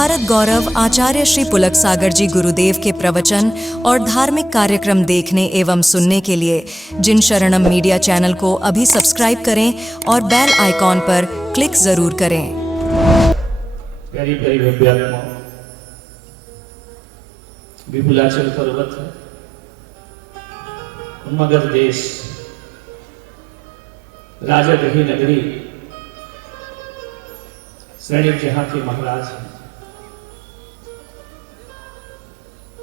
भारत गौरव आचार्य श्री पुलक सागर जी गुरुदेव के प्रवचन और धार्मिक कार्यक्रम देखने एवं सुनने के लिए जिन शरणम मीडिया चैनल को अभी सब्सक्राइब करें और बेल आइकॉन पर क्लिक जरूर करें। प्यारी प्यारी भव्यात्मा विपुलाचल पर्वत है, मगध देश, राजा दही नगरी, सैनिक जहां के महाराज हैं।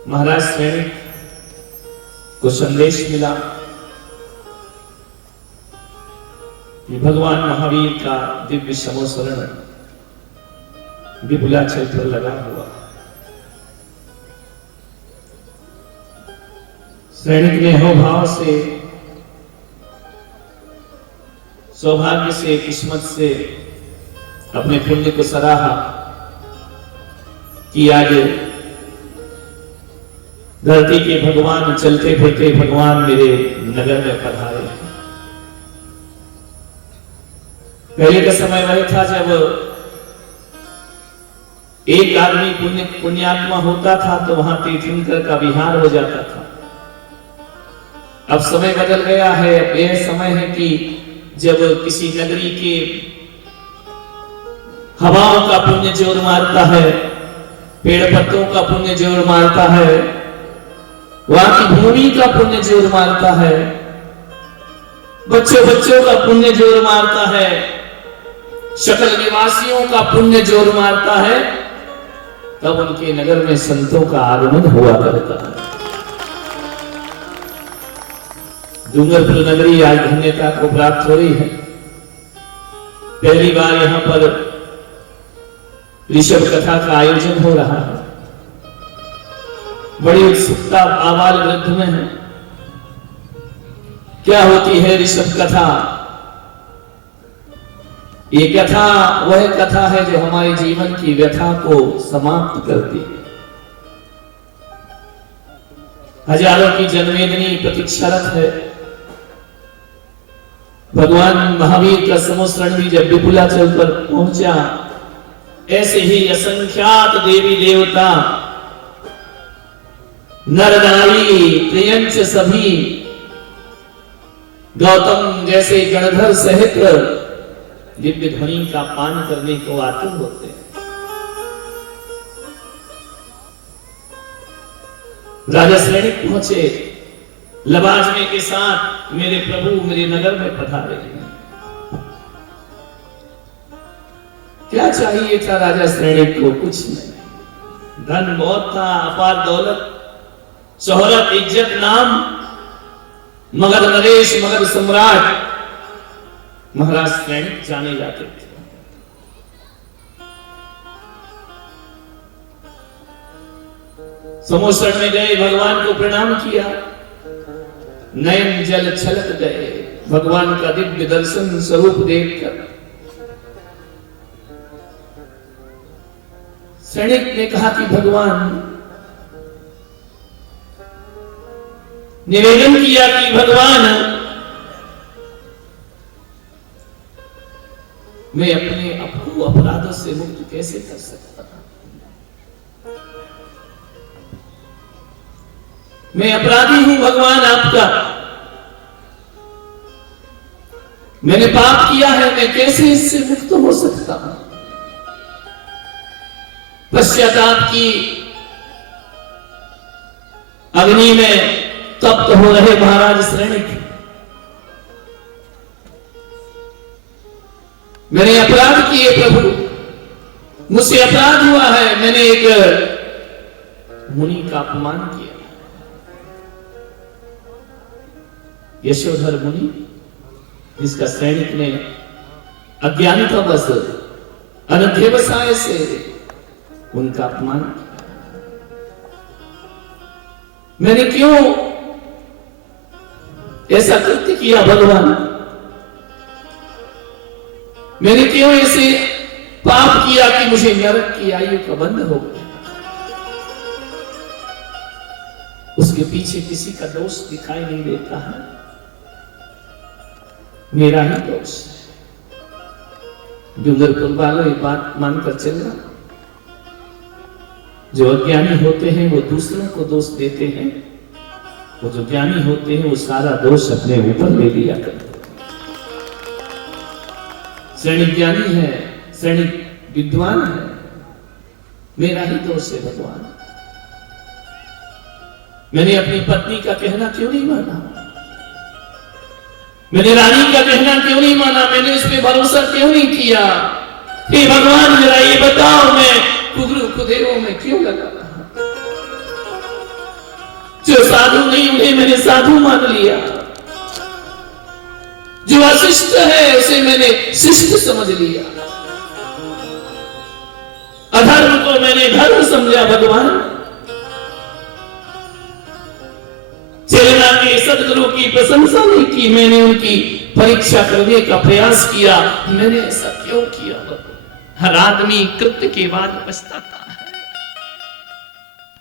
महाराज सैनिक को संदेश मिला कि भगवान महावीर का दिव्य समोसरण विपुलाचल पर लगा हुआ। सैनिक ने होभाव से, सौभाग्य से, किस्मत से अपने पुण्य को सराहा कि आज धरती के भगवान, चलते फिरते भगवान मेरे नगर में पधारे। पहले का समय वही था जब एक आदमी पुण्यात्मा होता था तो वहां तीर्थंकर का विहार हो जाता था। अब समय बदल गया है। अब यह समय है कि जब किसी नगरी के हवाओं का पुण्य जोर मारता है, पेड़ पत्तों का पुण्य जोर मारता है, वहां की भूमि का पुण्य जोर मारता है, बच्चों का पुण्य जोर मारता है, सकल निवासियों का पुण्य जोर मारता है, तब उनके नगर में संतों का आगमन हुआ करता है। डूंगरपुर नगरी आज धन्यता को प्राप्त हो रही है। पहली बार यहां पर ऋषभ कथा का आयोजन हो रहा है। बड़ी उत्सुकता आबाल वृद्ध में है। क्या होती है ऋषभ कथा? ये कथा वह कथा है जो हमारे जीवन की व्यथा को समाप्त करती है। हजारों की जनवेदनी प्रतीक्षारत है। भगवान महावीर का समोसरण भी जब विपुलाचल पर पहुंचा, ऐसे ही असंख्यात देवी देवता, नर नारी, प्रियंच सभी गौतम जैसे गणधर सहित दिव्य ध्वनि का पान करने को आतुर होते हैं। राजा सैनिक पहुंचे लबाजमे के साथ, मेरे प्रभु मेरे नगर में पधारे हैं। क्या चाहिए था राजा सैनिक को? कुछ नहीं। धन बहुत था, अपार दौलत, शोहरत, इज्जत, नाम, मगध नरेश, मगध सम्राट महाराज सैनिक जाने जाते थे। समोसरण में गए, भगवान को प्रणाम किया, नयन जल छलक गए भगवान का दिव्य दर्शन स्वरूप देखकर। सैनिक ने कहा कि भगवान, निवेदन किया कि भगवान, मैं अपने आपको अपराधों से मुक्त कैसे कर सकता हूं? मैं अपराधी हूं भगवान आपका, मैंने पाप किया है, मैं कैसे इससे मुक्त हो सकता हूं? पश्चाताप की अग्नि में तप्त हो रहे महाराज सैनिक, मैंने अपराध किए प्रभु, मुझसे अपराध हुआ है, मैंने एक मुनि का अपमान किया। यशोधर मुनि, जिसका सैनिक ने अज्ञानतावश, अनध्यवसाय से उनका अपमान किया। मैंने क्यों ऐसा कृत्य किया भगवान? मैंने क्यों ऐसे पाप किया कि मुझे नरक की आयु का बंध हो गया? उसके पीछे किसी का दोष दिखाई नहीं देता है, मेरा ही दोष है। डूंगरपुर वालों ये बात मानकर चलना, जो अज्ञानी होते हैं वो दूसरों को दोष देते हैं, वो जो ज्ञानी होते हैं वो सारा दोष अपने ऊपर ले लिया करते हैं। सैनिक ज्ञानी है, सैनिक विद्वान है, मेरा ही दोष है भगवान। मैंने अपनी पत्नी का कहना क्यों नहीं माना, मैंने रानी का कहना क्यों नहीं माना, मैंने उस पर भरोसा क्यों नहीं किया। हे भगवान जरा ये बताओ, मैं कुगरू कुदेरों में क्यों लगा रहा। जो साधु नहीं उन्हें मैंने साधु मान लिया, जो अशिष्ट है उसे मैंने शिष्ट समझ लिया, अधर्म को मैंने धर्म समझा। भगवान चेला के सदगुरु की प्रशंसा नहीं की, मैंने उनकी परीक्षा करने का प्रयास किया। मैंने ऐसा क्यों किया? हर आदमी कृत्य के बाद पछताता है।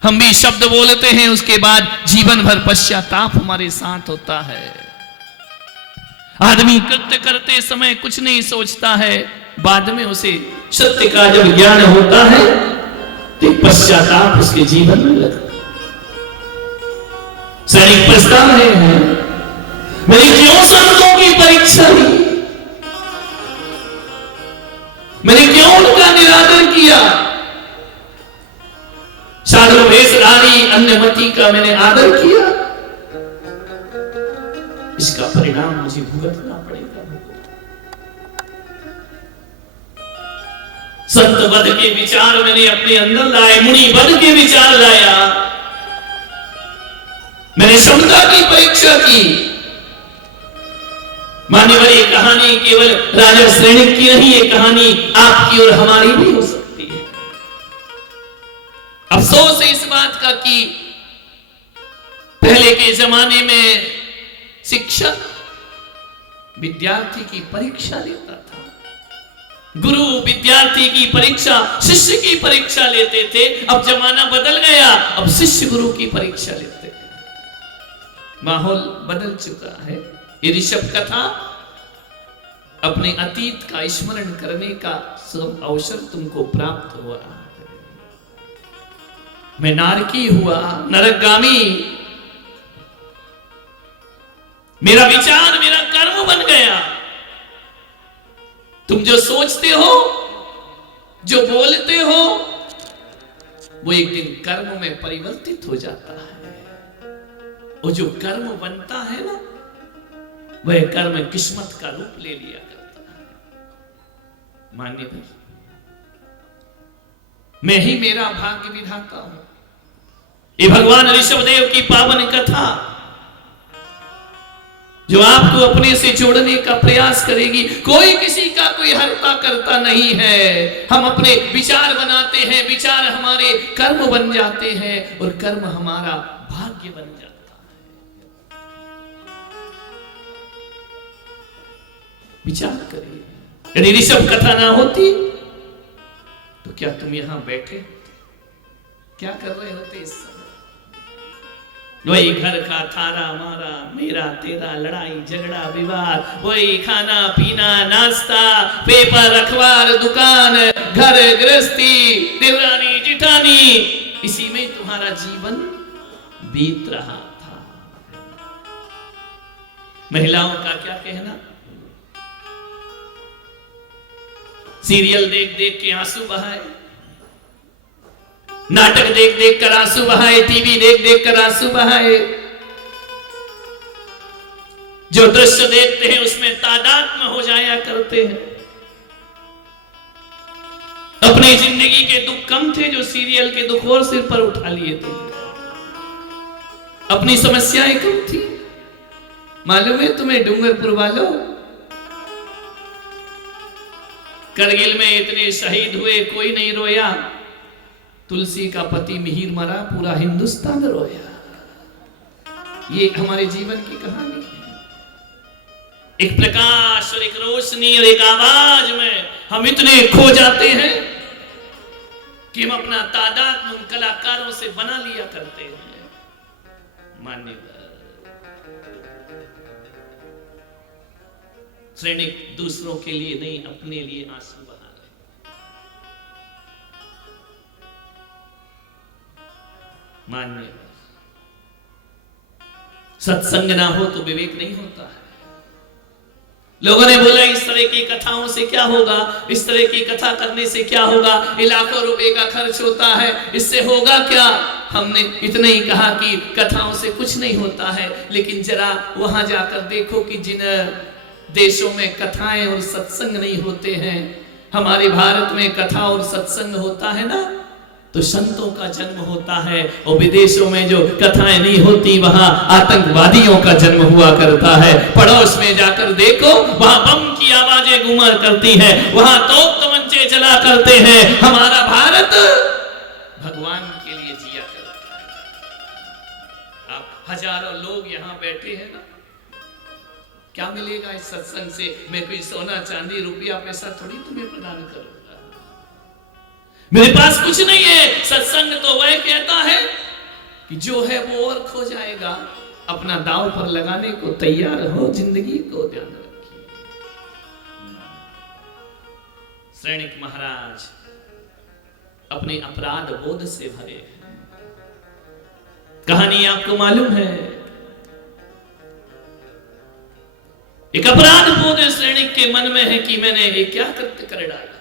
हम भी शब्द बोलते हैं, उसके बाद जीवन भर पश्चाताप हमारे साथ होता है। आदमी कृत्य करते समय कुछ नहीं सोचता है, बाद में उसे सत्य का जब ज्ञान होता है तो पश्चाताप उसके जीवन में लगता है। सैनिक प्रश्न है, मैंने क्यों संतों की परीक्षा ली, मैंने क्यों उनका निरादर किया। साधु वेशधारी अन्यमति का मैंने आदर किया, इसका परिणाम मुझे भुगतना पड़ेगा। संत वध के विचार मैंने अपने अंदर लाए, मुनि वध के विचार लाया, मैंने क्षमता की परीक्षा की। मान्यवर ये कहानी केवल राजा सैनिक की नहीं, ये कहानी आपकी और हमारी भी हो सकती है। अफसोस है इस बात का कि पहले के जमाने में शिक्षक विद्यार्थी की परीक्षा लेता था, गुरु विद्यार्थी की परीक्षा, शिष्य की परीक्षा लेते थे। अब जमाना बदल गया, अब शिष्य गुरु की परीक्षा लेते हैं। माहौल बदल चुका है। ये ऋषभ कथा अपने अतीत का स्मरण करने का सब अवसर तुमको प्राप्त हुआ। मैं नारकी हुआ, नरकगामी, मेरा विचार मेरा कर्म बन गया। तुम जो सोचते हो, जो बोलते हो, वो एक दिन कर्म में परिवर्तित हो जाता है। और जो कर्म बनता है ना, वह कर्म किस्मत का रूप ले लिया करता है। मान्य भाई, मैं ही मेरा भाग्य विधाता हूं। ये भगवान ऋषभदेव की पावन कथा जो आपको अपने से जोड़ने का प्रयास करेगी। कोई किसी का कोई हर्ता करता नहीं है। हम अपने विचार बनाते हैं, विचार हमारे कर्म बन जाते हैं और कर्म हमारा भाग्य बन जाता है। विचार करिए, यदि ऋषभ कथा ना होती तो क्या तुम यहां बैठे क्या कर रहे होते इस समय? वही घर का थारा मारा, मेरा तेरा, लड़ाई झगड़ा विवाद, वही खाना पीना नाश्ता, पेपर अखबार, दुकान, घर गृहस्थी, देवरानी जिठानी, इसी में तुम्हारा जीवन बीत रहा था। महिलाओं का क्या कहना? सीरियल देख देख के आंसू बहाए, नाटक देख देख कर आंसू बहाए, टीवी देख देख कर आंसू बहाए। जो दृश्य देखते हैं उसमें तादात्म्य हो जाया करते हैं। अपनी जिंदगी के दुख कम थे जो सीरियल के दुख और सिर पर उठा लिए थे। अपनी समस्याएं कम थी। मालूम है तुम्हें डूंगरपुर वालों, करगिल में इतने शहीद हुए, कोई नहीं रोया। तुलसी का पति मिहिर मरा, पूरा हिंदुस्तान रोया। ये हमारे जीवन की कहानी है। एक प्रकाश और एक रोशनी और एक आवाज में हम इतने खो जाते हैं कि हम अपना तादाद उन कलाकारों से बना लिया करते हैं। मान्यवर सैनिक दूसरों के लिए नहीं, अपने लिए आंसू बहा रहे। मानने। सत्संग ना हो तो विवेक नहीं होता है। लोगों ने बोला इस तरह की कथाओं से क्या होगा, इस तरह की कथा करने से क्या होगा, लाखों रुपए का खर्च होता है, इससे होगा क्या। हमने इतना ही कहा कि कथाओं से कुछ नहीं होता है, लेकिन जरा वहां जाकर देखो कि जिन देशों में कथाएं और सत्संग नहीं होते हैं, हमारे भारत में कथा और सत्संग होता है ना, तो संतों का जन्म होता है। और विदेशों में जो कथाएं नहीं होती, वहां आतंकवादियों का जन्म हुआ करता है। पड़ोस में जाकर देखो, वहां बम की आवाजें गूंजा करती हैं, वहां तोप तमंचे चला करते हैं। हमारा भारत भगवान के लिए जिया करता है। आप हजारों लोग यहाँ बैठे हैं ना, क्या मिलेगा इस सत्संग से? मैं कोई सोना चांदी रुपया पैसा थोड़ी तुम्हें प्रदान करूंगा, मेरे पास कुछ नहीं है। सत्संग तो वह कहता है कि जो है वो और खो जाएगा, अपना दांव पर लगाने को तैयार हो, जिंदगी को ध्यान रखिए। श्रेणिक महाराज अपने अपराध बोध से भरे हैं। कहानी आपको मालूम है, एक अपराध बोध श्रेणिक के मन में है कि मैंने ये क्या कृत्य कर डाला।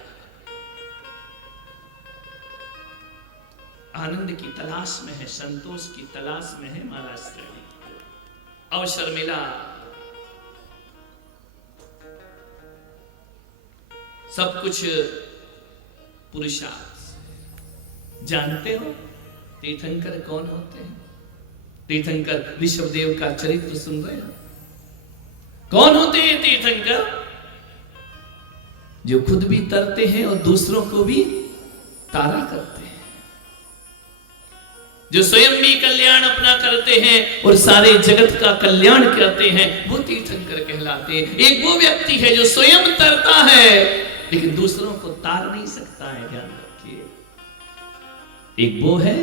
आनंद की तलाश में है, संतोष की तलाश में है महाराज श्रेणिक। अवसर मिला, सब कुछ पुरुषार्थ। जानते हो तीर्थंकर कौन होते हैं? तीर्थंकर ऋषभदेव का चरित्र सुन रहे हो? कौन होते हैं तीर्थंकर? जो खुद भी तरते हैं और दूसरों को भी तारा करते हैं, जो स्वयं भी कल्याण अपना करते हैं और सारे जगत का कल्याण करते हैं, वो तीर्थंकर कहलाते हैं। एक वो व्यक्ति है जो स्वयं तरता है लेकिन दूसरों को तार नहीं सकता है, ध्यान रखिए। एक वो है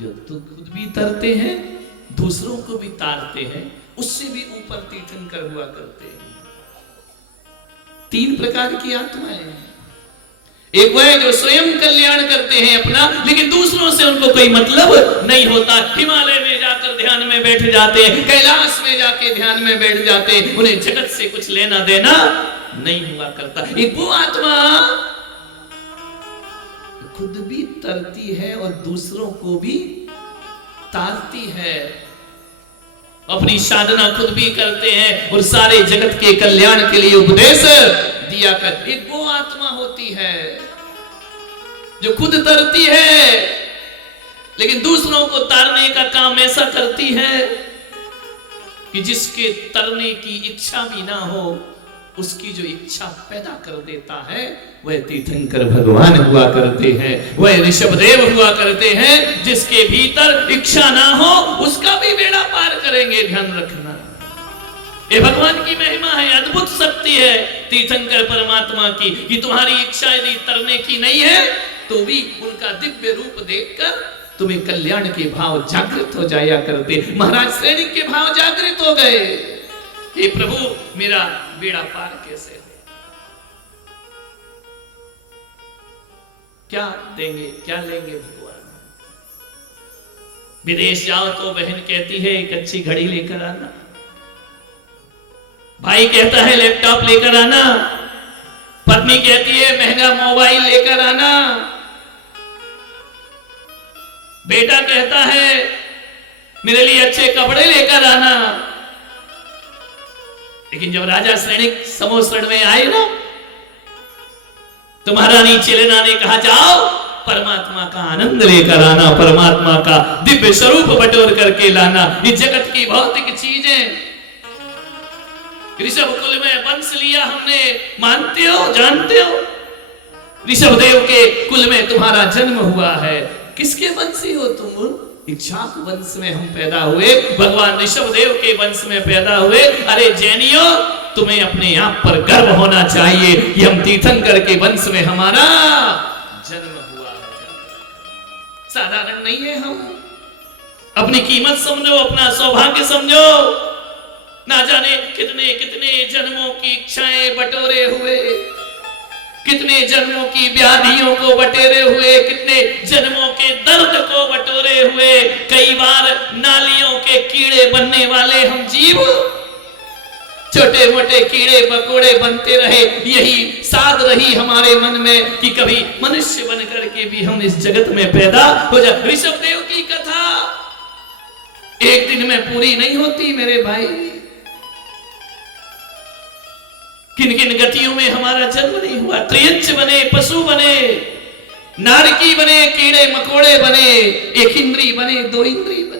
जो खुद भी तरते हैं, दूसरों को भी तारते हैं, उससे भी ऊपर तीर्थंकर हुआ करते हैं। तीन प्रकार की आत्माएं हैं। एक वह जो स्वयं कल्याण करते हैं अपना, लेकिन दूसरों से उनको कोई मतलब नहीं होता। हिमालय में जाकर ध्यान में बैठ जाते हैं, कैलाश में जाके ध्यान में बैठ जाते हैं, उन्हें जगत से कुछ लेना देना नहीं हुआ करता। एक वो आत्मा खुद भी तरती है और दूसरों को भी तारती है, अपनी साधना खुद भी करते हैं और सारे जगत के कल्याण के लिए उपदेश दिया कर। एक वो आत्मा होती है जो खुद तरती है लेकिन दूसरों को तारने का काम ऐसा करती है कि जिसके तरने की इच्छा भी ना हो, उसकी जो इच्छा पैदा कर देता है, वह तीर्थंकर भगवान हुआ करते हैं, वह ऋषभदेव हुआ करते हैं। जिसके भीतर इच्छा ना हो उसका भी बेड़ा पार करेंगे, ध्यान रखना। ये भगवान की महिमा है, अद्भुत शक्ति है तीर्थंकर परमात्मा की कि तुम्हारी इच्छा यदि तरने की नहीं है तो भी उनका दिव्य रूप देखकर तुम्हें कल्याण के भाव जागृत हो जाया करते। महाराज श्रेणिक के भाव जागृत हो गए। हे प्रभु, मेरा बेड़ा पार कैसे हो? क्या देंगे, क्या लेंगे भगवान? विदेश जाओ तो बहन कहती है एक अच्छी घड़ी लेकर आना, भाई कहता है लैपटॉप लेकर आना, पत्नी कहती है महंगा मोबाइल लेकर आना, बेटा कहता है मेरे लिए अच्छे कपड़े लेकर आना। लेकिन जब राजा श्रेणिक समोसरण में आए ना, तो महारानी चिलेना ने कहा जाओ परमात्मा का आनंद लेकर आना, परमात्मा का दिव्य स्वरूप बटोर करके लाना। ये जगत की भौतिक चीजें, ऋषभ कुल में वंश लिया हमने, मानते हो, जानते हो? ऋषभदेव के कुल में तुम्हारा जन्म हुआ है। किसके वंशी हो तुम? इक्ष्वाक वंश में हम पैदा हुए, भगवान ऋषभदेव के वंश में पैदा हुए। अरे जैनियों, तुम्हें अपने आप पर गर्व होना चाहिए कि हम तीर्थंकर के वंश में हमारा जन्म हुआ है। साधारण नहीं है हम। अपनी कीमत समझो, अपना सौभाग्य समझो। ना जाने कितने कितने जन्मों की इच्छाएं बटोरे हुए, कितने जन्मों की व्याधियों को बटेरे हुए, कितने जन्मों के दर्द को बटोरे हुए बनने वाले हम जीव छोटे मोटे कीड़े मकोड़े बनते रहे, यही साध रही हमारे मन में कि कभी मनुष्य बन करके भी हम इस जगत में पैदा हो जाए। ऋषभदेव की कथा एक दिन में पूरी नहीं होती मेरे भाई। किन किन गतियों में हमारा जन्म नहीं हुआ। त्रियंच बने, पशु बने, नारकी बने, कीड़े मकोड़े बने, एक इंद्री बने, दो इंद्री बने,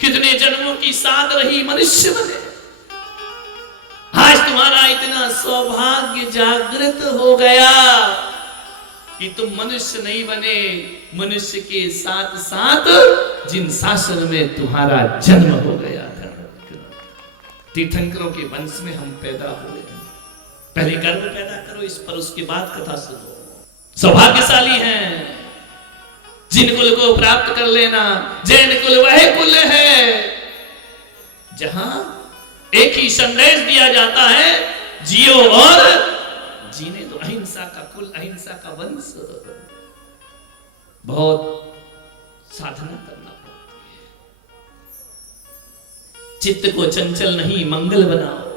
कितने जन्मों की साथ रही मनुष्य बने। आज तुम्हारा इतना सौभाग्य जागृत हो गया कि तुम मनुष्य नहीं बने, मनुष्य के साथ साथ जिन शासन में तुम्हारा जन्म हो गया था। तीर्थंकरों के वंश में हम पैदा हुए। पहले गर्व पैदा करो इस पर, उसके बाद कथा सुनो। सौभाग्यशाली हैं जिन कुल को प्राप्त कर लेना। जैन कुल वह कुल है जहां एक ही संदेश दिया जाता है, जियो और जीने दो। अहिंसा का कुल, अहिंसा का वंश। बहुत साधना करना पड़ती है। चित्त को चंचल नहीं, मंगल बनाओ।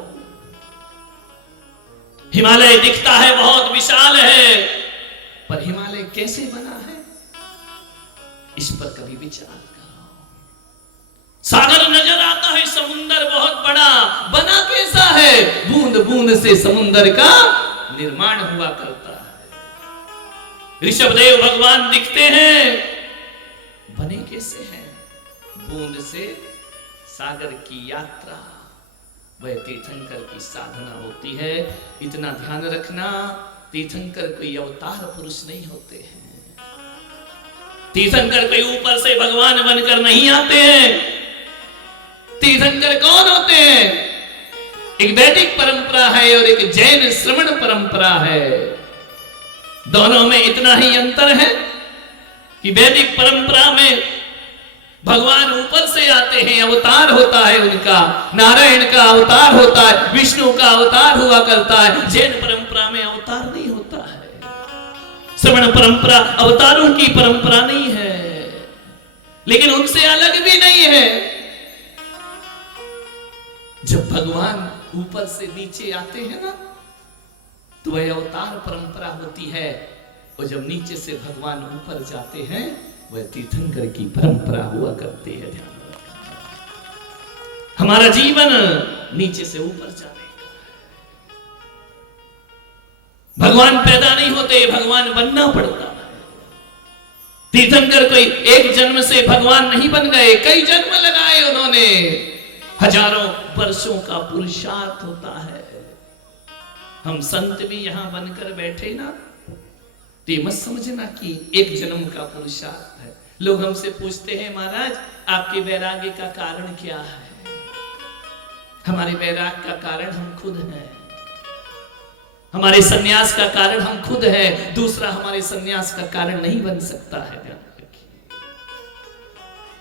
हिमालय दिखता है बहुत विशाल है, पर हिमालय कैसे बना है इस पर कभी विचार करो। सागर नजर आता है, समुंदर बहुत बड़ा, बना कैसा है? बूंद बूंद से समुंदर का निर्माण हुआ करता है। ऋषभदेव भगवान दिखते हैं, बने कैसे हैं? बूंद से सागर की यात्रा, वह तीर्थंकर की साधना होती है। इतना ध्यान रखना, तीर्थंकर कोई अवतार पुरुष नहीं होते हैं। तीर्थंकर कोई ऊपर से भगवान बनकर नहीं आते हैं। तीर्थंकर कौन होते हैं? एक वैदिक परंपरा है और एक जैन श्रवण परंपरा है। दोनों में इतना ही अंतर है कि वैदिक परंपरा में भगवान ऊपर से आते हैं, अवतार होता है उनका, नारायण का अवतार होता है, विष्णु का अवतार हुआ करता है। जैन परंपरा में अवतार नहीं होता है। श्रवण परंपरा अवतारों की परंपरा नहीं है, लेकिन उनसे अलग भी नहीं है। जब भगवान ऊपर से नीचे आते हैं ना, तो वह अवतार परंपरा होती है, और जब नीचे से भगवान ऊपर जाते हैं वह तीर्थंकर की परंपरा हुआ करती है। ध्यान रखना, हमारा जीवन नीचे से ऊपर जाने का। भगवान पैदा नहीं होते, भगवान बनना पड़ता है। तीर्थंकर कोई एक जन्म से भगवान नहीं बन गए, कई जन्म लगाए उन्होंने। हजारों वर्षों का पुरुषार्थ होता है। हम संत भी यहां बनकर बैठे ना, तो ये मत समझना कि एक जन्म का पुरुषार्थ है। लोग हमसे पूछते हैं, महाराज आपके वैराग्य का कारण क्या है? हमारे वैराग्य का कारण हम खुद हैं। हमारे सन्यास का कारण हम खुद हैं। दूसरा हमारे सन्यास का कारण नहीं बन सकता है। ध्यान रखिए,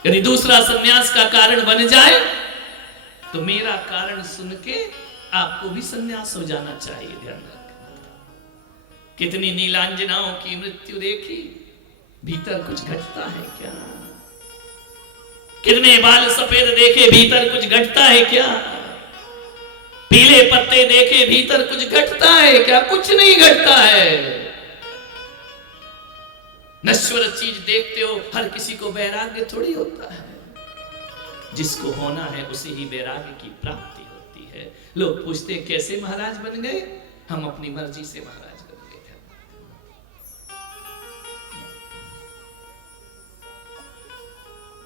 यदि दूसरा सन्यास का कारण बन जाए तो मेरा कारण सुन के आपको भी सन्यास हो जाना चाहिए। ध्यान रखना। कितनी नीलांजनाओं की मृत्यु देखी, भीतर कुछ घटता है क्या? कितने बाल सफेद देखे, भीतर कुछ घटता है क्या? पीले पत्ते देखे, भीतर कुछ घटता है क्या? कुछ नहीं घटता है। नश्वर चीज देखते हो, हर किसी को वैराग्य थोड़ी होता है। जिसको होना है उसे ही वैराग्य की प्राप्ति होती है। लोग पूछते कैसे महाराज बन गए? हम अपनी मर्जी से महाराज बन गए थे।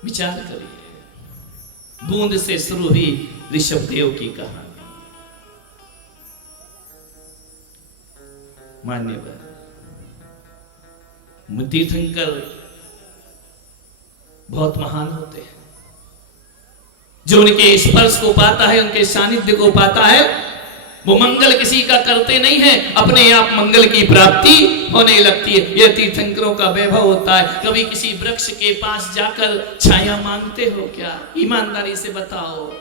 विचार करिए, बूंद से शुरू हुई ऋषभदेव की कहानी। मान्यवर तीर्थंकर बहुत महान होते हैं। जो उनके स्पर्श को पाता है, उनके सानिध्य को पाता है, वो मंगल किसी का करते नहीं है, अपने आप मंगल की प्राप्ति होने लगती है। यह तीर्थंकरों का वैभव होता है। कभी किसी वृक्ष के पास जाकर छाया मांगते हो क्या? ईमानदारी से बताओ।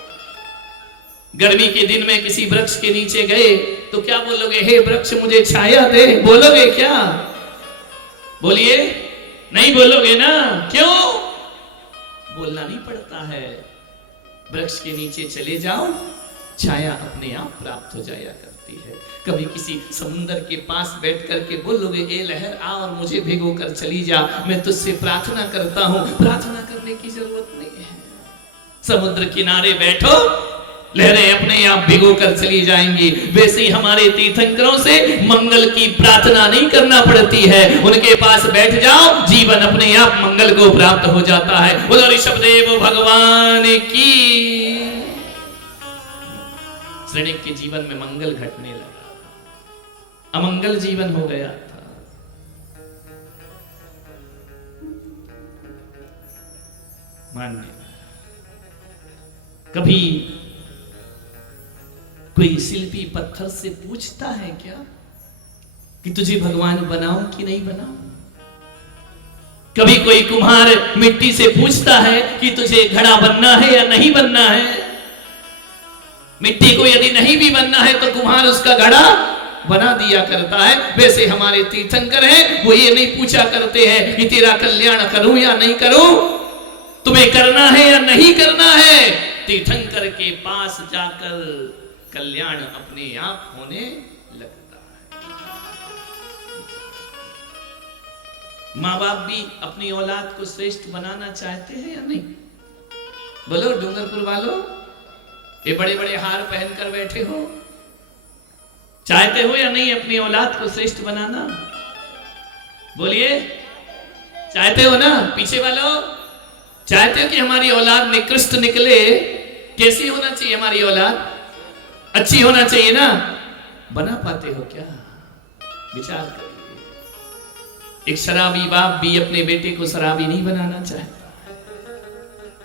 गर्मी के दिन में किसी वृक्ष के नीचे गए तो क्या बोलोगे? हे वृक्ष मुझे छाया दे, बोलोगे क्या? बोलिए, नहीं बोलोगे ना। क्यों? बोल बोलना नहीं पड़ता है। वृक्ष के नीचे चले जाओ, छाया अपने आप प्राप्त हो जाया करती है। कभी किसी समुंदर के पास बैठ करके बोलोगे, ए लहर आ और मुझे भिगो कर चली जा, मैं तुझसे प्रार्थना करता हूं। प्रार्थना करने की जरूरत नहीं है। समुद्र किनारे बैठो, लहरें अपने आप भिगो कर चली जाएंगी। वैसे ही हमारे तीर्थंकरों से मंगल की प्रार्थना नहीं करना पड़ती है, उनके पास बैठ जाओ, जीवन अपने आप मंगल को प्राप्त हो जाता है। बोलो ऋषभदेव भगवान की। श्रेणिक के जीवन में मंगल घटने लगा, अमंगल जीवन हो गया था। मान्य कभी कोई शिल्पी पत्थर से पूछता है क्या कि तुझे भगवान बनाऊं कि नहीं बनाऊं? कभी कोई कुम्हार मिट्टी से पूछता है कि तुझे घड़ा बनना है या नहीं बनना है? मिट्टी को यदि नहीं भी बनना है तो कुम्हार उसका घड़ा बना दिया करता है। वैसे हमारे तीर्थंकर हैं, वो ये नहीं पूछा करते हैं कि तेरा कल्याण करूं या नहीं करूं, तुम्हें करना है या नहीं करना है। तीर्थंकर के पास जाकर कल्याण अपने आप होने लगता है। माँ बाप भी अपनी औलाद को श्रेष्ठ बनाना चाहते हैं या नहीं? बोलो डूंगरपुर वालों, ये बड़े बड़े हार पहनकर बैठे हो, चाहते हो या नहीं अपनी औलाद को श्रेष्ठ बनाना? बोलिए, चाहते हो ना? पीछे वालों, चाहते हो कि हमारी औलाद निकृष्ट निकले? कैसी होना चाहिए हमारी औलाद? अच्छी होना चाहिए ना? बना पाते हो क्या? विचार करिए। एक शराबी बाप भी अपने बेटे को शराबी नहीं बनाना चाहता।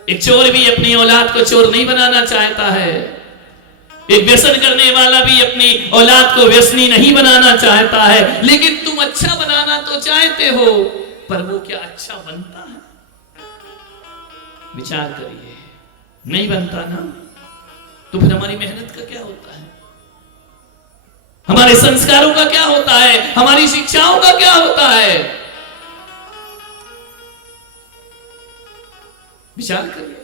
एक चोर भी अपनी औलाद को चोर नहीं बनाना चाहता है। एक व्यसन करने वाला भी अपनी औलाद को व्यसनी नहीं बनाना चाहता है। लेकिन तुम अच्छा बनाना तो चाहते हो, पर वो क्या अच्छा बनता है? विचार करिए, नहीं बनता ना, तो फिर हमारी मेहनत का क्या होता है? हमारे संस्कारों का क्या होता है? हमारी शिक्षाओं का क्या होता है? विचार करिए।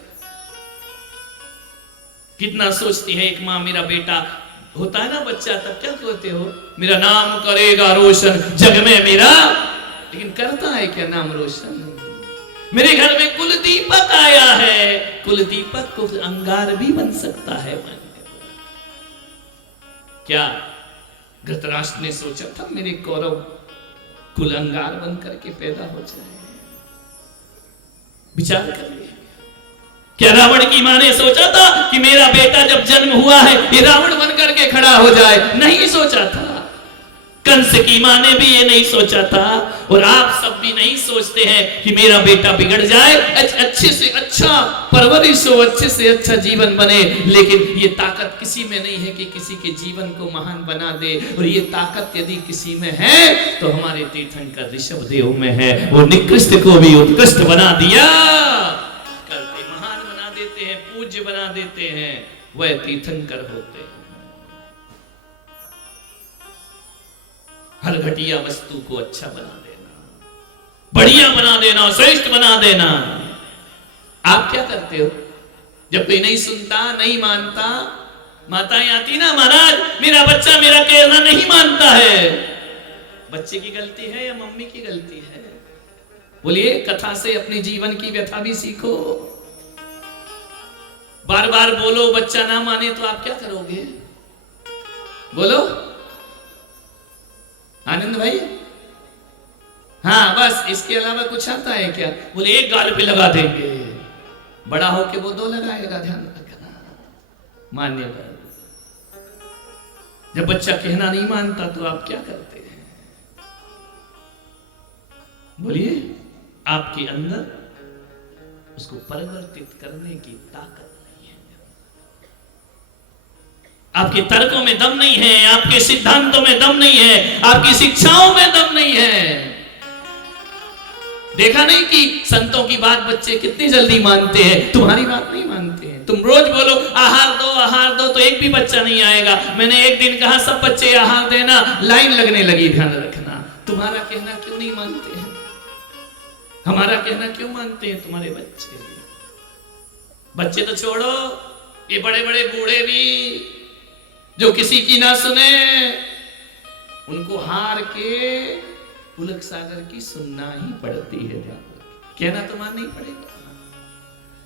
कितना सोचती है एक माँ, मेरा बेटा होता है ना बच्चा, तब क्या कहते हो? मेरा नाम करेगा रोशन जग में मेरा। लेकिन करता है क्या नाम रोशन? मेरे घर में कुल दीपक आया है, कुल दीपक को अंगार भी बन सकता है। क्या धृतराष्ट्र ने सोचा था मेरे कौरव कुल अंगार बन करके पैदा हो जाए? विचार करिए। क्या रावण की मां ने सोचा था कि मेरा बेटा जब जन्म हुआ है ये रावण बन करके खड़ा हो जाए? नहीं सोचा था। कंस की मां ने भी ये नहीं सोचा था। और आप सब भी नहीं सोचते हैं कि मेरा बेटा बिगड़ जाए, अच्छे से अच्छा परवरिश हो, अच्छे से अच्छा जीवन बने। लेकिन ये ताकत किसी में नहीं है कि किसी के जीवन को महान बना दे। और ये ताकत यदि किसी में है तो हमारे तीर्थंकर ऋषभदेव में है। वो निकृष्ट को भी उत्कृष्ट बना दिया करते, महान बना देते हैं, पूज्य बना देते हैं। वह तीर्थंकर होते हैं। हर घटिया वस्तु को अच्छा बना देना, बढ़िया बना देना, श्रेष्ठ बना देना। आप क्या करते हो जब कोई नहीं सुनता, नहीं मानता? माताएं आती ना, महाराज मेरा बच्चा मेरा कहना नहीं मानता है। बच्चे की गलती है या मम्मी की गलती है? बोलिए, कथा से अपने जीवन की व्यथा भी सीखो। बार बार बोलो बच्चा ना माने तो आप क्या करोगे? बोलो आनंद भाई। हाँ, बस इसके अलावा कुछ आता है क्या? बोले एक गाल पे लगा देंगे, बड़ा होके वो दो लगाएगा, ध्यान रखना। मान्यवर, जब बच्चा कहना नहीं मानता तो आप क्या करते हैं? बोलिए, आपके अंदर उसको परिवर्तित करने की ताकत नहीं है। आपके तर्कों में दम नहीं है, आपके सिद्धांतों में दम नहीं है, आपकी शिक्षाओं में दम नहीं है। देखा नहीं कि संतों की बात बच्चे कितनी जल्दी मानते हैं, तुम्हारी बात नहीं मानते हैं। तुम रोज बोलो आहार दो तो एक भी बच्चा नहीं आएगा। मैंने एक दिन कहा सब बच्चे आहार देना, लाइन लगने लगी। ध्यान रखना, तुम्हारा कहना क्यों नहीं मानते हैं? हमारा कहना क्यों मानते हैं तुम्हारे बच्चे? बच्चे तो छोड़ो, ये बड़े बड़े बूढ़े भी जो किसी की ना सुने, उनको हार के पुलक सागर की सुनना ही पड़ती है। कहना तो मानना ही पड़ेगा।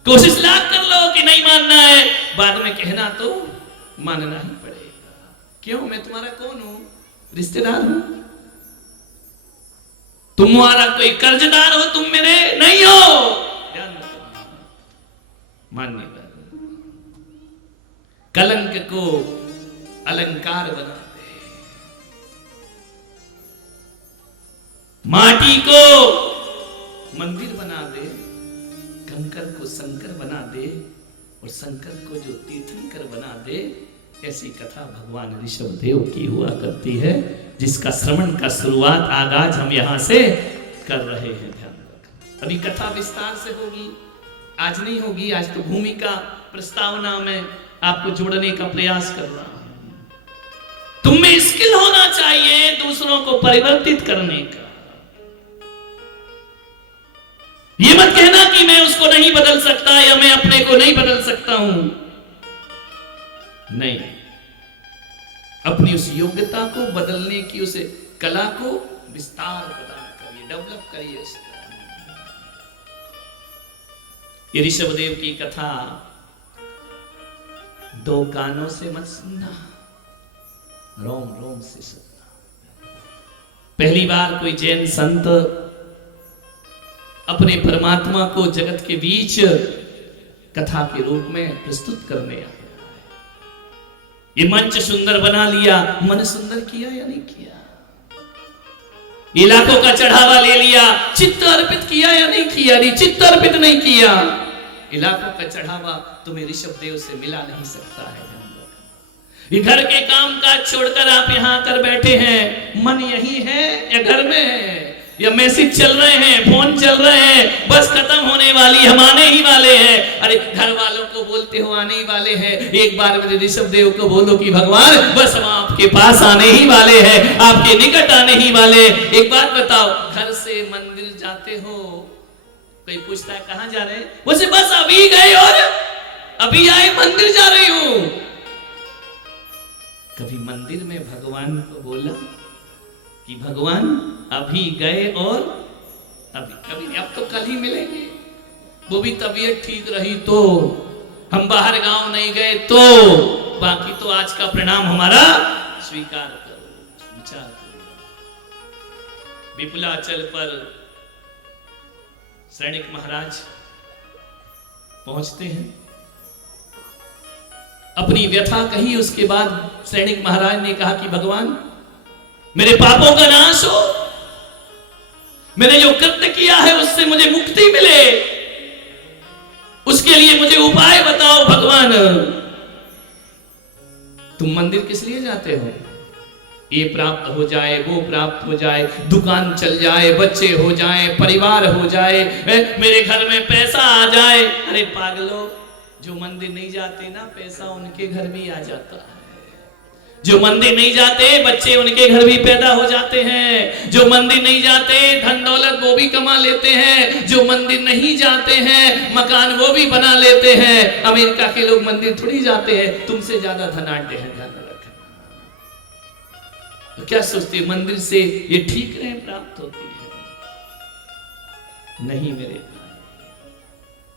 कोशिश लाख कर लो कि नहीं मानना है, बाद में कहना तो मानना ही पड़ेगा। क्यों? मैं तुम्हारा कौन हूं? रिश्तेदार हूं? तुम्हारा कोई कर्जदार हो तुम मेरे? नहीं हो। ध्यान रखना, मानने वाले कलंक को अलंकार बना दे, माटी को मंदिर बना दे, कंकर को शंकर बना दे और शंकर को जो तीर्थंकर बना दे। ऐसी कथा भगवान ऋषभ देव की हुआ करती है, जिसका श्रवण का शुरुआत आगाज हम यहां से कर रहे हैं। ध्यान रखना, अभी कथा विस्तार से होगी, आज नहीं होगी। आज तो भूमिका प्रस्तावना में आपको जोड़ने का प्रयास कर रहा हूं। तुम में स्किल होना चाहिए दूसरों को परिवर्तित करने का। ये मत कहना कि मैं उसको नहीं बदल सकता या मैं अपने को नहीं बदल सकता हूं। नहीं, अपनी उस योग्यता को बदलने की उस कला को विस्तार प्रदान करिए, डेवलप करिए। ये ऋषभदेव की कथा दो कानों से मत सुनना, रोम रोम से सुनना। पहली बार कोई जैन संत अपने परमात्मा को जगत के बीच कथा के रूप में प्रस्तुत करने आया। ये मंच सुंदर बना लिया, मन सुंदर किया या नहीं किया? इलाकों का चढ़ावा ले लिया, चित्त अर्पित किया या नहीं किया? नहीं, चित्त अर्पित नहीं किया। इलाकों का चढ़ावा तुम्हें ऋषभदेव से मिला नहीं सकता है। ये घर के काम काज छोड़कर आप यहाँ आकर बैठे हैं, मन यही है या घर में है, या मैसेज चल रहे हैं, फोन चल रहे हैं, बस खत्म होने वाली, हम आने ही वाले हैं। अरे घर वालों को बोलते हो आने ही वाले हैं, एक बार मेरे ऋषभदेव को बोलो कि भगवान बस हम आपके पास आने ही वाले हैं, आपके निकट आने ही वाले। एक बात बताओ, घर से मंदिर जाते हो, कोई पूछता है कहां जा रहे हैं, वैसे बस अभी गए और अभी आए, मंदिर जा रही हूं। कभी मंदिर में भगवान को बोला कि भगवान अभी गए और अभी? कभी अब तो कल ही मिलेंगे, वो भी तबीयत ठीक रही तो, हम बाहर गांव नहीं गए तो, बाकी तो आज का प्रणाम हमारा स्वीकार करो, विचार करो। विपुलाचल पर सैनिक महाराज पहुंचते हैं, अपनी व्यथा कही। उसके बाद सैनिक महाराज ने कहा कि भगवान मेरे पापों का नाश हो, मैंने जो कृत्य किया है उससे मुझे मुक्ति मिले, उसके लिए मुझे उपाय बताओ भगवान। तुम मंदिर किस लिए जाते हो? ये प्राप्त हो जाए, वो प्राप्त हो जाए, दुकान चल जाए, बच्चे हो जाए, परिवार हो जाए, मेरे घर में पैसा आ जाए। अरे पागलों, जो मंदिर नहीं जाते ना, पैसा उनके घर भी आ जाता है। जो मंदिर नहीं जाते, बच्चे उनके घर भी पैदा हो जाते हैं। जो मंदिर नहीं जाते, धन दौलत वो भी कमा लेते हैं। जो मंदिर नहीं जाते हैं, मकान वो भी बना लेते हैं। अमेरिका के लोग मंदिर थोड़ी जाते हैं, तुमसे ज्यादा धनाढ्य है, ध्यान रखना। तो क्या सोचते मंदिर से ये ठीक रहे प्राप्त होती है? नहीं मेरे भाई,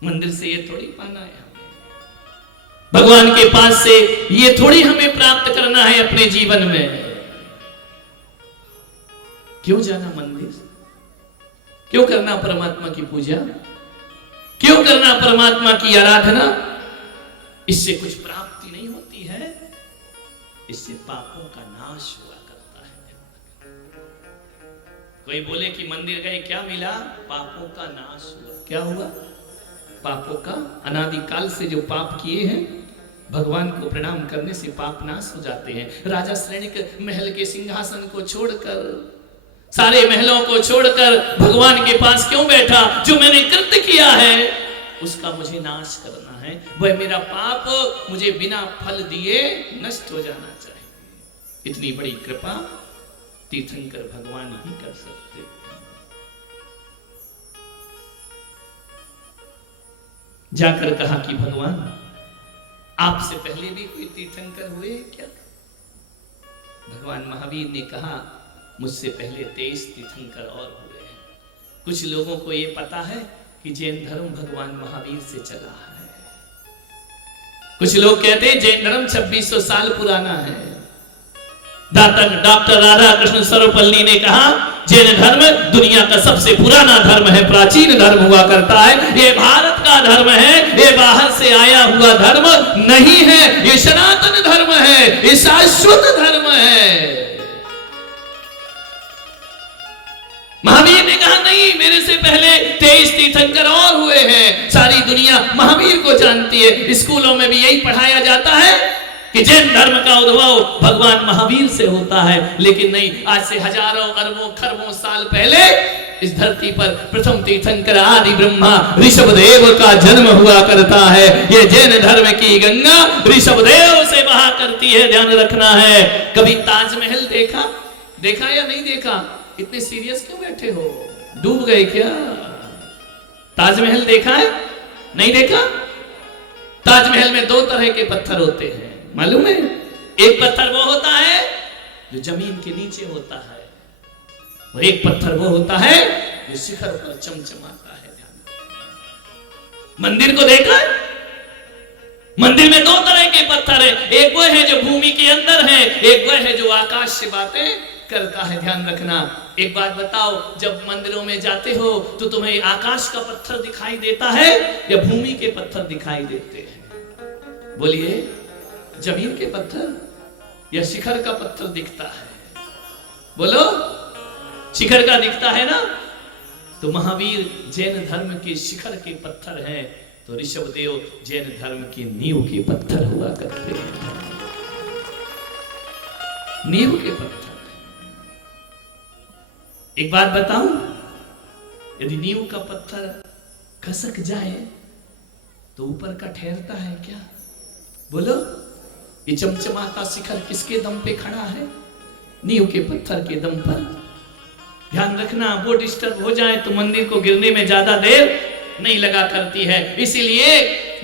मंदिर से ये थोड़ी पाना है, भगवान के पास से ये थोड़ी हमें प्राप्त करना है अपने जीवन में। क्यों जाना मंदिर? क्यों करना परमात्मा की पूजा? क्यों करना परमात्मा की आराधना? इससे कुछ प्राप्ति नहीं होती है, इससे पापों का नाश हुआ करता है। कोई बोले कि मंदिर गए क्या मिला? पापों का नाश हुआ। क्या हुआ? पापों का, अनादिकाल से जो पाप किए हैं, भगवान को प्रणाम करने से पाप नाश हो जाते हैं। राजा श्रेणिक महल के सिंहासन को छोड़कर, सारे महलों को छोड़कर भगवान के पास क्यों बैठा? जो मैंने कृत्य किया है उसका मुझे नाश करना है, वह मेरा पाप मुझे बिना फल दिए नष्ट हो जाना चाहिए। इतनी बड़ी कृपा तीर्थंकर भगवान ही कर सकते। जाकर कहा कि भगवान, आपसे पहले भी कोई तीर्थंकर हुए क्या? भगवान महावीर ने कहा, मुझसे पहले 23 तीर्थंकर और हुए हैं। कुछ लोगों को यह पता है कि जैन धर्म भगवान महावीर से चला है। कुछ लोग कहते हैं जैन धर्म 2600 साल पुराना है। डॉक्टर राधा कृष्ण सर्वपल्ली ने कहा, जैन धर्म दुनिया का सबसे पुराना धर्म है, प्राचीन धर्म हुआ करता है। ये भारत का धर्म है, ये बाहर से आया हुआ धर्म नहीं है, ये सनातन धर्म है, ये शाश्वत धर्म है। महावीर ने कहा, नहीं, मेरे से पहले 23 तीर्थंकर और हुए हैं। सारी दुनिया महावीर को जानती है। स्कूलों में भी यही पढ़ाया जाता है कि जैन धर्म का उद्भव भगवान महावीर से होता है। लेकिन नहीं, आज से हजारों अरबों खरबों साल पहले इस धरती पर प्रथम तीर्थंकर आदि ब्रह्मा ऋषभदेव का जन्म हुआ करता है। ये जैन धर्म की गंगा ऋषभदेव से बहा करती है, ध्यान रखना है। कभी ताजमहल देखा या नहीं देखा? इतने सीरियस क्यों बैठे हो? डूब गए क्या? ताजमहल देखा है? नहीं देखा? ताजमहल में 2 तरह के पत्थर होते हैं, मालूम है? एक पत्थर वो होता है जो जमीन के नीचे होता है, और एक पत्थर वो होता है जो शिखर पर चमचमाता है। मंदिर को देखा है? मंदिर में 2 तरह के पत्थर है। एक वो है जो भूमि के अंदर है, एक वो है जो आकाश से बातें करता है। ध्यान रखना। एक बात बताओ, जब मंदिरों में जाते हो तो तुम्हें आकाश का पत्थर दिखाई देता है या भूमि के पत्थर दिखाई देते हैं? बोलिए, जमीन के पत्थर या शिखर का पत्थर दिखता है? बोलो, शिखर का दिखता है ना? तो महावीर जैन धर्म के शिखर के पत्थर हैं, तो ऋषभदेव जैन धर्म की नींव के पत्थर हुआ करते हैं। नींव के पत्थर। एक बात बताऊं, यदि नींव का पत्थर खसक जाए तो ऊपर का ठहरता है क्या? बोलो, ये चमचमाता शिखर किसके दम पे खड़ा है? नींव के पत्थर के दम पर। ध्यान रखना, वो डिस्टर्ब हो जाए तो मंदिर को गिरने में ज्यादा देर नहीं लगा करती है। इसीलिए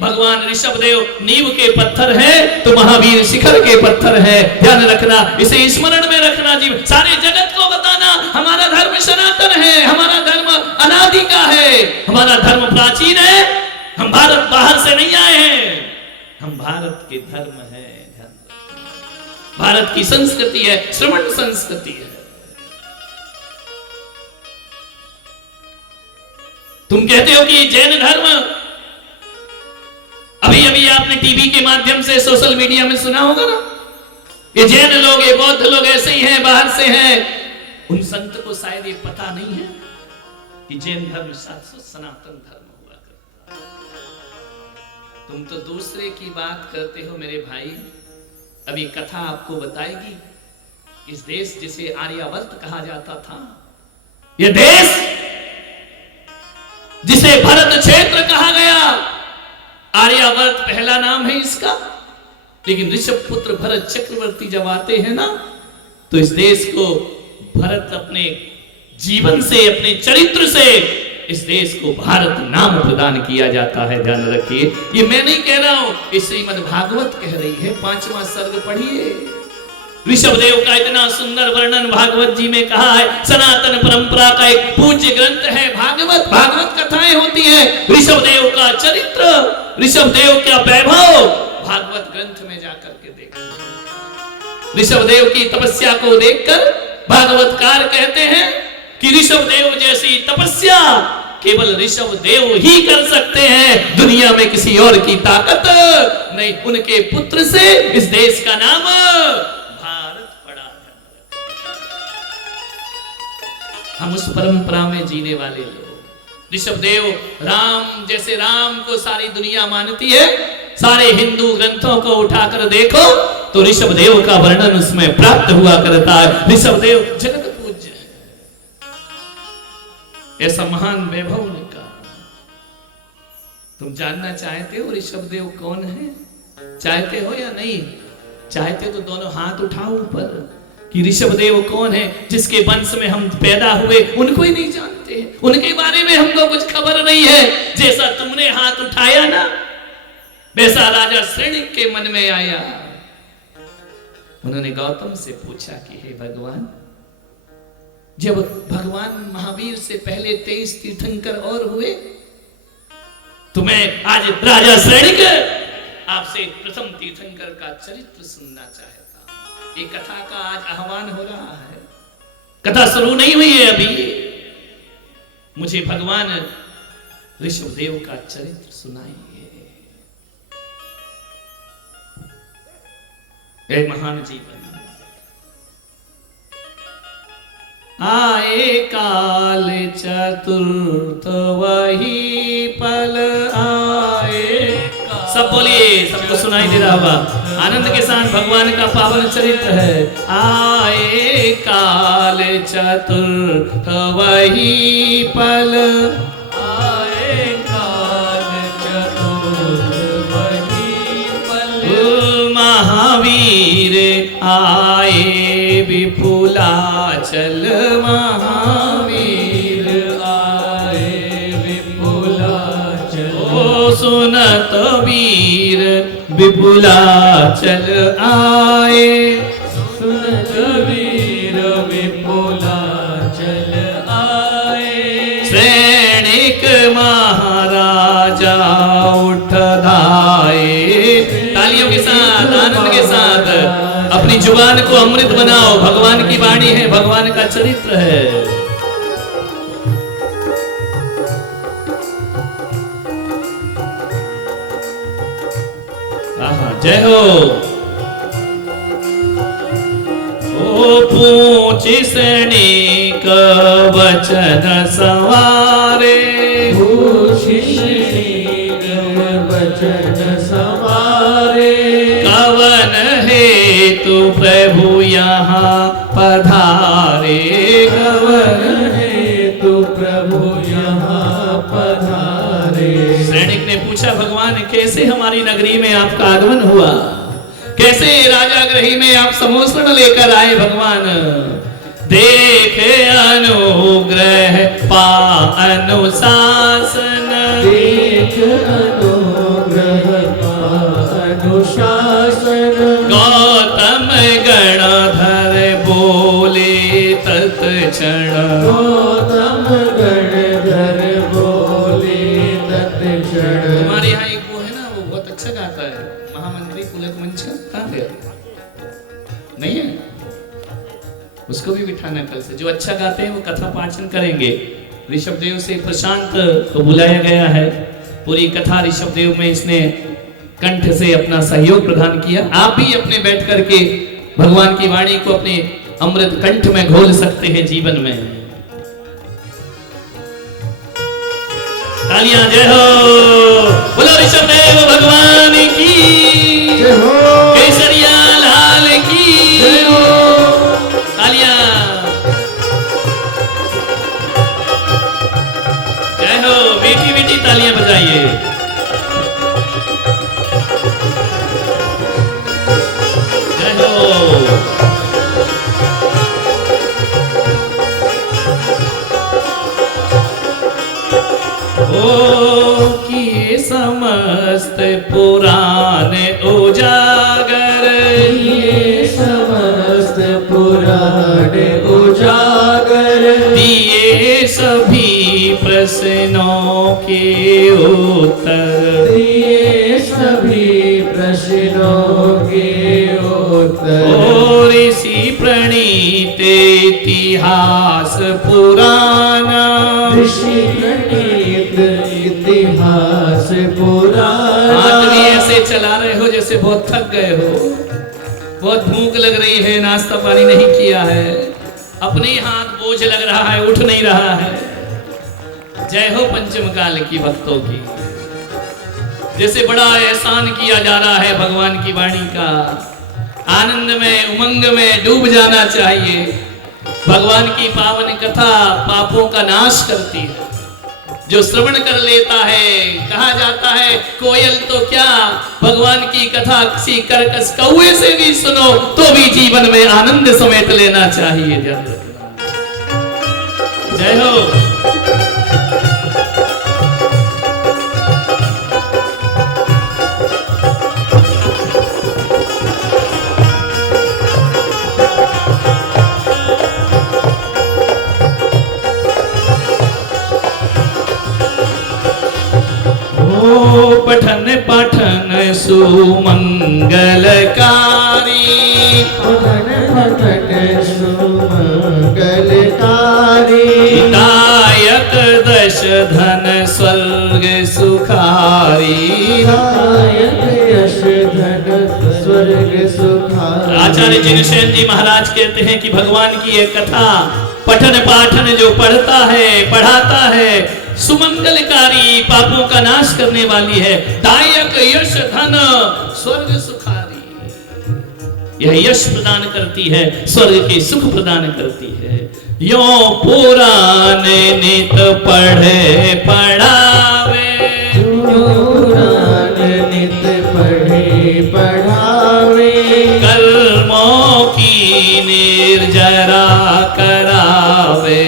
भगवान ऋषभदेव नींव के पत्थर है तो महावीर शिखर के पत्थर है। ध्यान रखना, इसे स्मरण में रखना। जी, सारे जगत को बताना, हमारा धर्म सनातन है, हमारा धर्म अनादि का है, हमारा धर्म प्राचीन है। हम भारत बाहर से नहीं आए हैं, हम भारत के धर्म है। ध्यान रखना, भारत की संस्कृति है, श्रमण संस्कृति है। तुम कहते हो कि जैन धर्म, अभी अभी आपने टीवी के माध्यम से, सोशल मीडिया में सुना होगा ना, ये जैन लोग, ये बौद्ध लोग ऐसे ही हैं, बाहर से हैं। उन संत को शायद ये पता नहीं है कि जैन धर्म सनातन धर्म हुआ करता। तुम तो दूसरे की बात करते हो मेरे भाई। अभी कथा आपको बताएगी, इस देश जिसे आर्यावर्त कहा जाता था, यह देश जिसे भरत क्षेत्र कहा गया, आर्यावर्त पहला नाम है इसका। लेकिन ऋषभ पुत्र भरत चक्रवर्ती जब आते हैं ना, तो इस देश को भरत अपने जीवन से, अपने चरित्र से इस देश को भारत नाम प्रदान किया जाता है। ध्यान रखिए, ये मैं नहीं कह रहा हूं, ये श्रीमद् भागवत कह रही है। 5वां सर्ग पढ़िए। ऋषभदेव का इतना सुंदर वर्णन भागवत जी में कहा है। सनातन परंपरा का एक पूज्य ग्रंथ है भागवत। भागवत कथाएं होती हैं, ऋषभदेव का चरित्र, ऋषभदेव का वैभव भागवत ग्रंथ में जाकर के देखो। ऋषभदेव की तपस्या को देखकर भागवतकार कहते हैं कि ऋषभदेव जैसी तपस्या केवल ऋषभदेव ही कर सकते हैं, दुनिया में किसी और की ताकत नहीं। उनके पुत्र से इस देश का नाम भारत पड़ा है। हम उस परंपरा में जीने वाले लोग। ऋषभदेव राम, जैसे राम को सारी दुनिया मानती है, सारे हिंदू ग्रंथों को उठाकर देखो तो ऋषभदेव का वर्णन उसमें प्राप्त हुआ करता है। ऋषभदेव जगत पूज्य है, ऐसा महान वैभव उनका। तुम जानना चाहते हो ऋषभदेव कौन है? चाहते हो या नहीं? चाहते तो दोनों हाथ उठाओ ऊपर कि ऋषभदेव कौन है। जिसके वंश में हम पैदा हुए उनको ही नहीं जानते। हैं, उनके बारे में हमको कुछ खबर नहीं है। जैसा तुमने हाथ उठाया ना, वैसा राजा श्रेणिक के मन में आया। उन्होंने गौतम से पूछा कि हे भगवान, जब भगवान महावीर से पहले 23 तीर्थंकर और हुए, तो मैं आज राजा श्रेणिक आपसे प्रथम तीर्थंकर का चरित्र सुनना चाहता हूं। ये कथा का आज आह्वान हो रहा है, कथा शुरू नहीं हुई है अभी। मुझे भगवान ऋषभदेव का चरित्र सुनाइए। ये महान जीवन आए काल चतुर्थ वही पल आए। सब बोलिए, सबको सुनाई दे रहा होगा। आनंद के साथ भगवान का पावन चरित्र है। आए काल चतुर्थ वही पल, आए काल चतुर्थ वही पल, महावीर आए विपुलाचल, महावीर आए विपुलाचल, ओ सुनत वीर विपुलाचल आए। सुनत वीर विपुलाचल आए। श्रेणिक महाराजा उठ धाये। तालियों के साथ, आनंद के साथ अपनी जुबान को अमृत बनाओ। भगवान की वाणी है, भगवान का चरित्र है। जय हो। ओ पूछ श्रेणिक वचन सवारे, वचन सवारे। कवन हेतु प्रभु यहाँ पधारे, कवन हेतु प्रभु यहाँ पधारे। श्रेणिक ने पूछा, भगवान कैसे हमारी नगरी में आपका आगमन हुआ, कैसे राजा गृही में आप समोषण लेकर आए भगवान। देखे अनुग्रह पा अनुशासन, देख अनुग्रह पा अनुशासन। गौतम गणधर बोले तत्क्षण, गौतम गणधर बोले तत्क्षण। हमारे यहाँ एक वो है ना, वो बहुत अच्छा गाता है, महामंत्री पुलक मंच। कहाँ गया? नहीं है? उसको भी बिठाना कल से। जो अच्छा गाते हैं वो कथा पाचन करेंगे। ऋषभदेव से प्रशांत को बुलाया गया है। पूरी कथा ऋषभदेव में इसने कंठ से अपना सहयोग प्रदान किया। आप भी अपने बैठ करके भगवान की वाणी को अपने अमृत कंठ में घोल सकते हैं जीवन में। तालियां जय हो। बोलो ऋषभदेव भगवान की जय हो। केसरिया लाल की जय हो। तालियां जय हो। बेटी बेटी तालियां बजाइए। जय हो। ओ किए समस्त पुराण उजागर, ये समस्त पुराण उजागर। दिए सभी प्रश्नों के उत्तर, दिए सभी प्रश्नों के उत्तर। ओ ऋषि प्रणीत इतिहास पुराना, ऋषि प्रणीत इतिहास पुराना। हाथ भी ऐसे चला रहे हो जैसे बहुत थक गए हो, बहुत भूख लग रही है, नाश्ता पानी नहीं किया है, अपने हाथ बोझ लग रहा है, उठ नहीं रहा है। जय हो पंचम काल की भक्तों की। जैसे बड़ा एहसान किया जा रहा है भगवान की वाणी का। आनंद में उमंग में डूब जाना चाहिए। भगवान की पावन कथा पापों का नाश करती है। जो श्रवण कर लेता है, कहा जाता है कोयल तो क्या, भगवान की कथा किसी कर्कश कौवे से भी सुनो तो भी जीवन में आनंद समेट लेना चाहिए। जय हो। पठन पाठन सुमंगलकारी, पठन पठन सुमंगलकारी, दायक दश धन स्वर्ग सुखारी। दायक यश धन स्वर्ग सुखारी। आचार्य जिनसेन जी महाराज कहते हैं कि भगवान की ये कथा पठन पाठन जो पढ़ता है पढ़ाता है सुमंगलकारी, पापों का नाश करने वाली है। दायक यश धन स्वर्ग सुखारी, यह यश प्रदान करती है, स्वर्ग के सुख प्रदान करती है। यो पुराण नित पढ़े पढ़ावे, पुराण नित पढ़े पढ़ावे, कर्मों की निर्जरा करावे,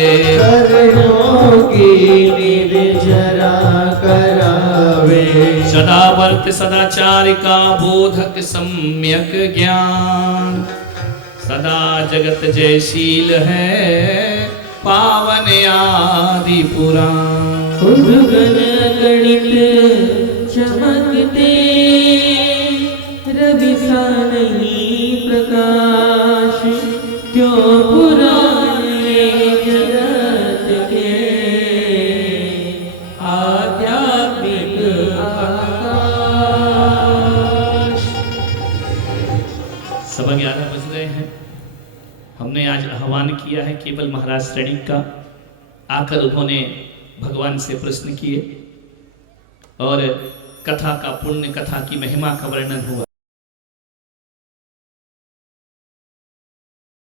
कर्मों की निर्जरा करावे। सदावर्त सदाचार का बोधक सम्यक ज्ञान, सदा जगत जयशील है पावन आदि पुराण। उद्गन गणित चमकते, रवि सा नहीं प्रकाश, क्यों पुराने जगत के आध्यात्मिक आकाश। 11:15 बज रहे हैं। हमने आज आह्वान किया है केवल महाराज श्रेणी का। आकर उन्होंने भगवान से प्रश्न किए और कथा का पुण्य, कथा की महिमा का वर्णन हुआ।